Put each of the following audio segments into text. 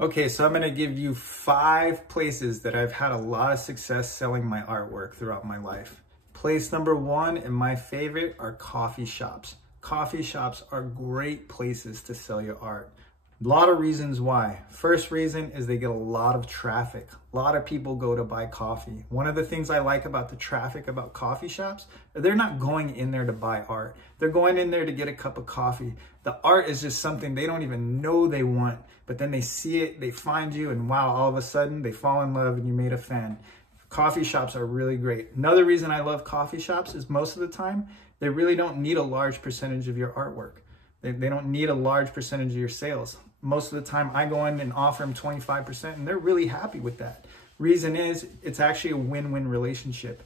Okay, so I'm gonna give you 5 places that I've had a lot of success selling my artwork throughout my life. Place number 1 and my favorite are coffee shops. Coffee shops are great places to sell your art. A lot of reasons why. First reason is they get a lot of traffic. A lot of people go to buy coffee. One of the things I like about the traffic about coffee shops, they're not going in there to buy art. They're going in there to get a cup of coffee. The art is just something they don't even know they want, but then they see it, they find you, and wow, all of a sudden they fall in love and you made a fan. Coffee shops are really great. Another reason I love coffee shops is most of the time, they really don't need a large percentage of your artwork. They don't need a large percentage of your sales. Most of the time I go in and offer them 25% and they're really happy with that. Reason is it's actually a win-win relationship.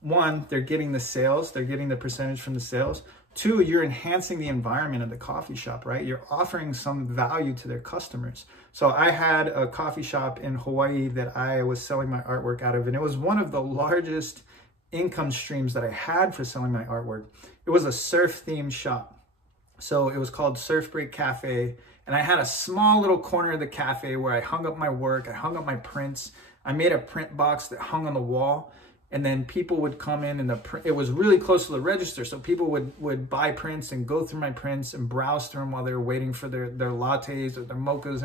1, they're getting the sales, they're getting the percentage from the sales. 2, you're enhancing the environment of the coffee shop, right? You're offering some value to their customers. So I had a coffee shop in Hawaii that I was selling my artwork out of, and it was one of the largest income streams that I had for selling my artwork. It was a surf themed shop. So it was called Surf Break Cafe. And I had a small little corner of the cafe where I hung up my work, I hung up my prints. I made a print box that hung on the wall. And then people would come in and it was really close to the register. So people would buy prints and go through my prints and browse through them while they were waiting for their lattes or their mochas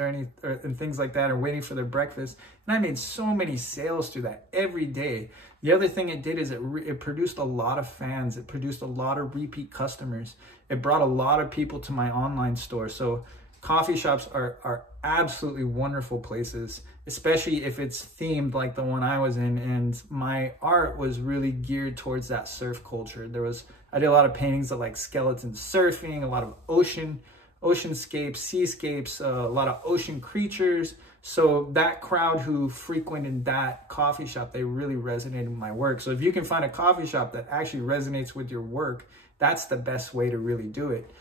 and things like that, or waiting for their breakfast. And I made so many sales through that every day. The other thing it did is it produced a lot of fans. It produced a lot of repeat customers. It brought a lot of people to my online store. So coffee shops are absolutely wonderful places, especially if it's themed like the one I was in, and my art was really geared towards that surf culture. I did a lot of paintings of like skeletons surfing, a lot of oceanscapes, seascapes, a lot of ocean creatures. So that crowd who frequented that coffee shop, they really resonated with my work. So if you can find a coffee shop that actually resonates with your work, that's the best way to really do it.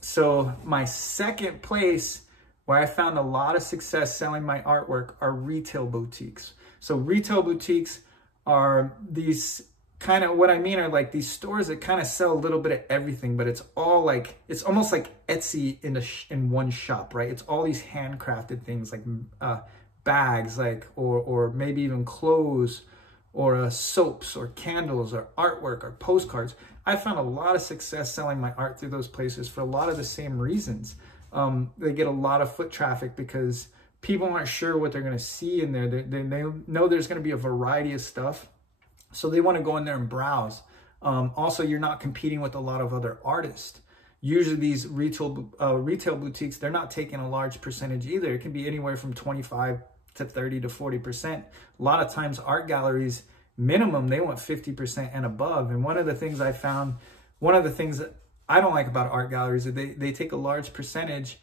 So my second place where I found a lot of success selling my artwork are retail boutiques. So retail boutiques are these kind of, what I mean are like these stores that kind of sell a little bit of everything, but it's all like, it's almost like Etsy in one shop, right? It's all these handcrafted things like bags, like, or maybe even clothes, or soaps, or candles, or artwork, or postcards. I found a lot of success selling my art through those places for a lot of the same reasons. They get a lot of foot traffic because people aren't sure what they're going to see in there. They know there's going to be a variety of stuff, so they want to go in there and browse. Also, you're not competing with a lot of other artists. Usually these retail boutiques, they're not taking a large percentage either. It can be anywhere from 25 to 30 to 40%. A lot of times art galleries, minimum, they want 50% and above. And one of the things I found, one of the things that I don't like about art galleries is they take a large percentage.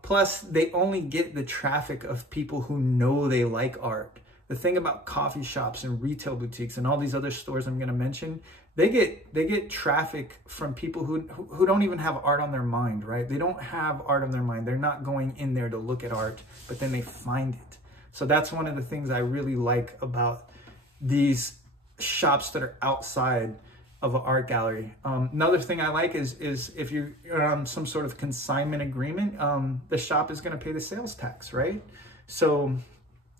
Plus, they only get the traffic of people who know they like art. The thing about coffee shops and retail boutiques and all these other stores I'm going to mention, they get traffic from people who don't even have art on their mind, right? They don't have art on their mind. They're not going in there to look at art, but then they find it. So that's one of the things I really like about these shops that are outside of an art gallery. Another thing I like is if you're on some sort of consignment agreement, the shop is going to pay the sales tax, right? So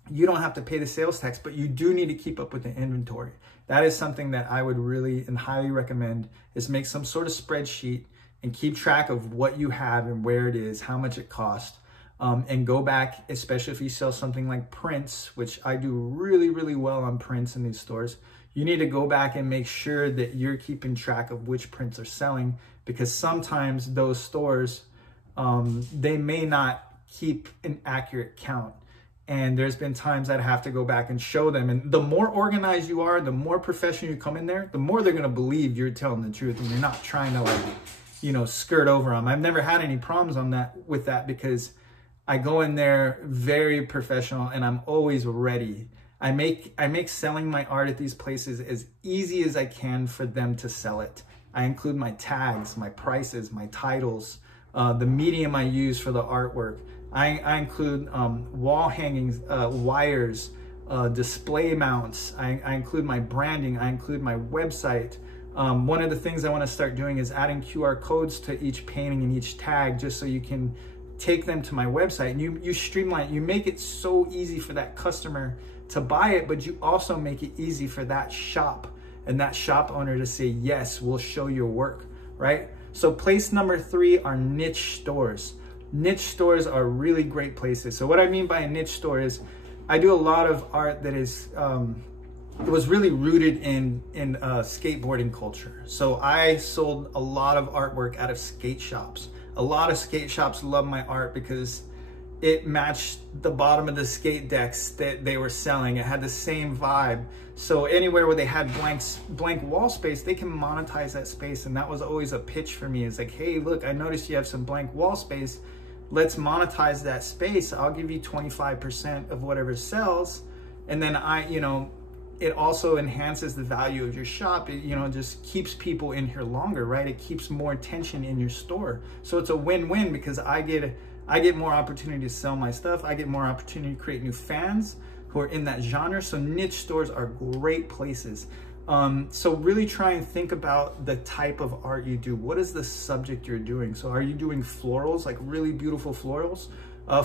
you don't have to pay the sales tax, but you do need to keep up with the inventory. That is something that I would really and highly recommend, is make some sort of spreadsheet and keep track of what you have and where it is, how much it costs. And go back, especially if you sell something like prints, which I do really, really well on prints in these stores. You need to go back and make sure that you're keeping track of which prints are selling, because sometimes those stores, they may not keep an accurate count. And there's been times I'd have to go back and show them. And the more organized you are, the more professional you come in there, the more they're going to believe you're telling the truth and you're not trying to, like, you know, skirt over them. I've never had any problems with that because I go in there very professional and I'm always ready. I make selling my art at these places as easy as I can for them to sell it. I include my tags, my prices, my titles, the medium I use for the artwork. I include wall hangings, wires, display mounts. I include my branding. I include my website. One of the things I want to start doing is adding QR codes to each painting and each tag, just so you can take them to my website, and you streamline, you make it so easy for that customer to buy it, but you also make it easy for that shop and that shop owner to say, yes, we'll show your work, right? So place number 3 are niche stores. Niche stores are really great places. So what I mean by a niche store is I do a lot of art that is, it was really rooted in skateboarding culture. So I sold a lot of artwork out of skate shops. A lot of skate shops love my art because it matched the bottom of the skate decks that they were selling. It had the same vibe. So anywhere where they had blank wall space, they can monetize that space. And that was always a pitch for me. It's like, hey, look, I noticed you have some blank wall space. Let's monetize that space. I'll give you 25% of whatever sells. And then it also enhances the value of your shop. It, just keeps people in here longer, right? It keeps more attention in your store. So it's a win-win because I get more opportunity to sell my stuff. I get more opportunity to create new fans who are in that genre. So niche stores are great places. So really try and think about the type of art you do. What is the subject you're doing? So are you doing florals, like really beautiful florals?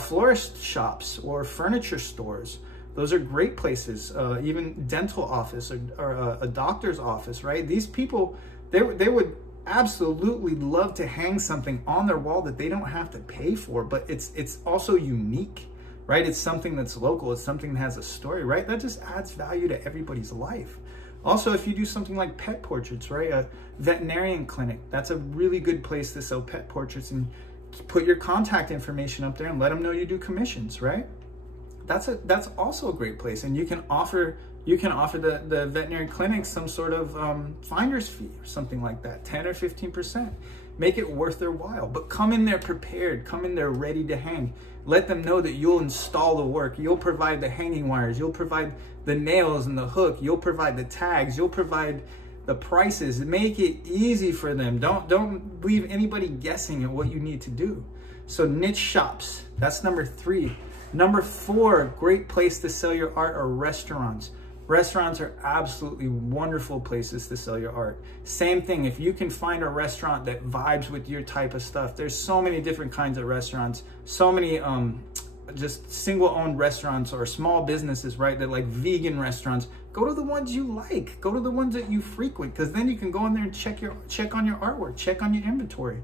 Florist shops or furniture stores. Those are great places. Even dental office or a doctor's office, right? These people, they would absolutely love to hang something on their wall that they don't have to pay for, but it's also unique, right? It's something that's local. It's something that has a story, right? That just adds value to everybody's life. Also, if you do something like pet portraits, right? A veterinarian clinic, that's a really good place to sell pet portraits, and put your contact information up there and let them know you do commissions, right? That's also a great place. And you can offer the veterinary clinic some sort of finder's fee or something like that, 10 or 15%. Make it worth their while, but come in there prepared, come in there ready to hang. Let them know that you'll install the work. You'll provide the hanging wires. You'll provide the nails and the hook. You'll provide the tags. You'll provide the prices. Make it easy for them. Don't leave anybody guessing at what you need to do. So niche shops, that's number 3. Number 4, great place to sell your art are restaurants. Restaurants are absolutely wonderful places to sell your art. Same thing, if you can find a restaurant that vibes with your type of stuff, there's so many different kinds of restaurants, so many just single-owned restaurants or small businesses, right? That like vegan restaurants. Go to the ones you like. Go to the ones that you frequent, because then you can go in there and check on your artwork, check on your inventory.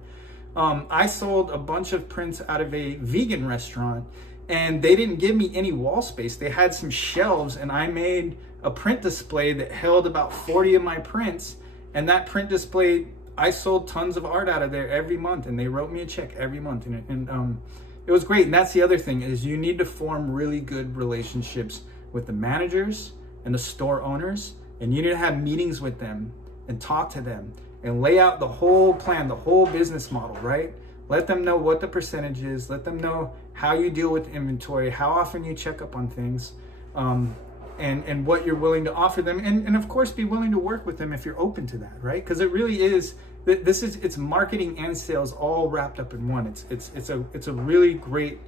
I sold a bunch of prints out of a vegan restaurant, and they didn't give me any wall space. They had some shelves, and I made a print display that held about 40 of my prints. And that print display, I sold tons of art out of there every month, and they wrote me a check every month. And it was great. And that's the other thing, is you need to form really good relationships with the managers and the store owners, and you need to have meetings with them and talk to them and lay out the whole plan, the whole business model, right? Let them know what the percentage is. Let them know how you deal with inventory, how often you check up on things, and what you're willing to offer them. And of course, be willing to work with them if you're open to that, right? Because it really is, it's marketing and sales all wrapped up in one. It's a really great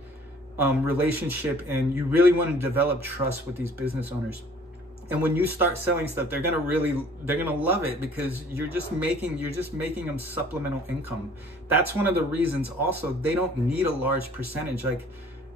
relationship, and you really want to develop trust with these business owners. And when you start selling stuff, they're gonna love it, because you're just making them supplemental income. That's one of the reasons also they don't need a large percentage. Like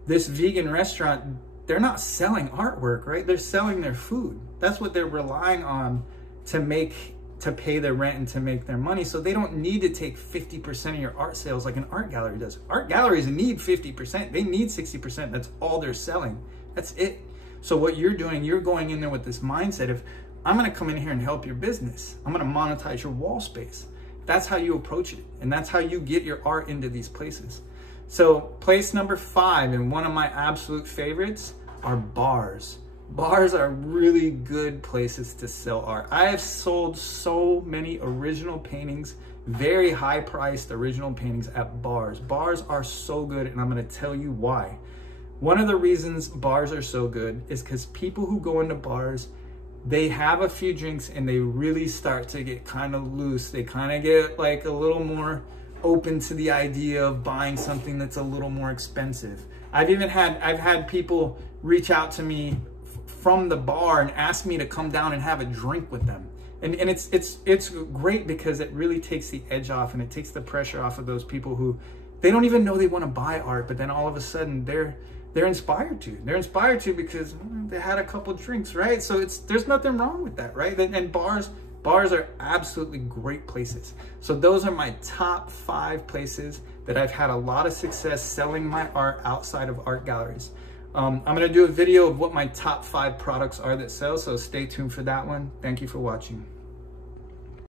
this vegan restaurant, they're not selling artwork, right? They're selling their food. That's what they're relying on to pay their rent and to make their money. So they don't need to take 50% of your art sales like an art gallery does. Art galleries need 50%. They need 60%. That's all they're selling. That's it. So what you're doing, you're going in there with this mindset of, I'm gonna come in here and help your business. I'm gonna monetize your wall space. That's how you approach it. And that's how you get your art into these places. So place number 5, and one of my absolute favorites, are bars. Bars are really good places to sell art. I have sold so many original paintings, very high priced original paintings at bars. Bars are so good, and I'm gonna tell you why. One of the reasons bars are so good is because people who go into bars, they have a few drinks and they really start to get kind of loose. They kind of get like a little more open to the idea of buying something that's a little more expensive. I've had people reach out to me from the bar and ask me to come down and have a drink with them. And it's great, because it really takes the edge off, and it takes the pressure off of those people who They don't even know they want to buy art, but then all of a sudden they're inspired to. They're inspired to because they had a couple drinks, right? So there's nothing wrong with that, right? And bars are absolutely great places. So those are my top 5 places that I've had a lot of success selling my art outside of art galleries. I'm gonna do a video of what my top 5 products are that sell, so stay tuned for that one. Thank you for watching.